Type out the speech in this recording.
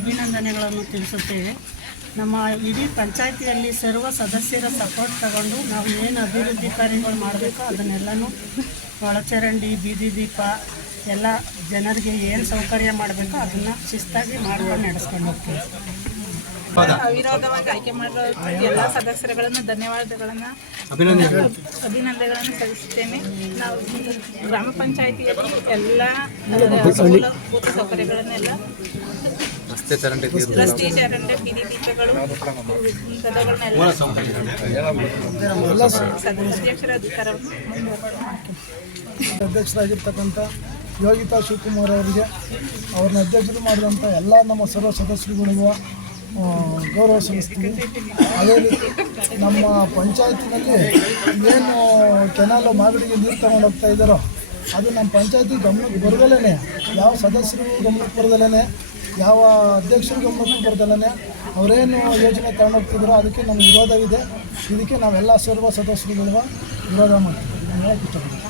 ಅಭಿನಂದನೆಗಳನ್ನು ತಿಳಿಸುತ್ತೇವೆ. ನಮ್ಮ ಇಡೀ ಪಂಚಾಯಿತಿಯಲ್ಲಿ ಸರ್ವ ಸದಸ್ಯರ ಸಪೋರ್ಟ್ ತಗೊಂಡು ನಾವು ಏನು ಅಭಿವೃದ್ಧಿ ಕಾರ್ಯಗಳು ಮಾಡಬೇಕೋ ಅದನ್ನೆಲ್ಲನೂ ಒಳಚರಂಡಿ, ಬೀದಿ ದೀಪ ಎಲ್ಲ ಜನರಿಗೆ ಏನು ಸೌಕರ್ಯ ಮಾಡಬೇಕೋ ಅದನ್ನು ಶಿಸ್ತಾಗಿ ಮಾಡ್ಕೊಂಡು ನಡೆಸ್ಕೊಂಡು ಹೋಗ್ತೀವಿ. ಅವಿರೋಧವಾಗಿ ಆಯ್ಕೆ ಮಾಡಿರೋ ಎಲ್ಲ ಸದಸ್ಯರುಗಳನ್ನು ಅಭಿನಂದನೆಗಳನ್ನು ಸಲ್ಲಿಸುತ್ತೇನೆ. ನಾವು ಗ್ರಾಮ ಪಂಚಾಯಿತಿಯಲ್ಲಿ ಎಲ್ಲ ಮೂಲಭೂತ ಸೌಕರ್ಯಗಳನ್ನೆಲ್ಲ ರಸ್ತೆ ಚರಂಡಿ, ಬೀದಿ ದೀಪಗಳು ಅಧ್ಯಕ್ಷರ ಅಧ್ಯಕ್ಷರಾಗಿರ್ತಕ್ಕಂಥ ಯೋಗಿತಾ ಶಿವಕುಮಾರ್ ಅವರಿಗೆ, ಅವ್ರನ್ನ ಅಧ್ಯಕ್ಷರು ಮಾಡಿದಂಥ ಎಲ್ಲ ನಮ್ಮ ಸರ್ವ ಸದಸ್ಯರುಗಳಿಗೂ ಗೌರವ ಸಲ್ಲಿಸ್ತೀವಿ. ಅದೇ ರೀತಿ ನಮ್ಮ ಪಂಚಾಯತಿನಲ್ಲಿ ಏನು ಕೆನಾಲು ಮಾಗಡಿಗೆ ನೀರು ತಗೊಂಡು ಹೋಗ್ತಾ ಇದ್ದಾರೋ ಅದು ನಮ್ಮ ಪಂಚಾಯತಿ ಗಮನಕ್ಕೆ ಬರದಲ್ಲೇ, ಯಾವ ಸದಸ್ಯರಿಗೂ ಗಮನಕ್ಕೆ ಬರದಲ್ಲೇ, ಯಾವ ಅಧ್ಯಕ್ಷರು ಗಮನಕ್ಕೆ ಬರದಲ್ಲೇ ಅವರೇನು ಯೋಜನೆ ತಗೊಂಡೋಗ್ತಿದ್ದಾರೋ ಅದಕ್ಕೆ ನಮ್ಗೆ ವಿರೋಧವಿದೆ. ಇದಕ್ಕೆ ನಾವೆಲ್ಲ ಸರ್ವ ಸದಸ್ಯರುಗಳು ವಿರೋಧ ಮಾಡ್ತೀವಿ. ಹೇಳಕ್ಕೆ ಇಷ್ಟಪಡ್ತೀವಿ.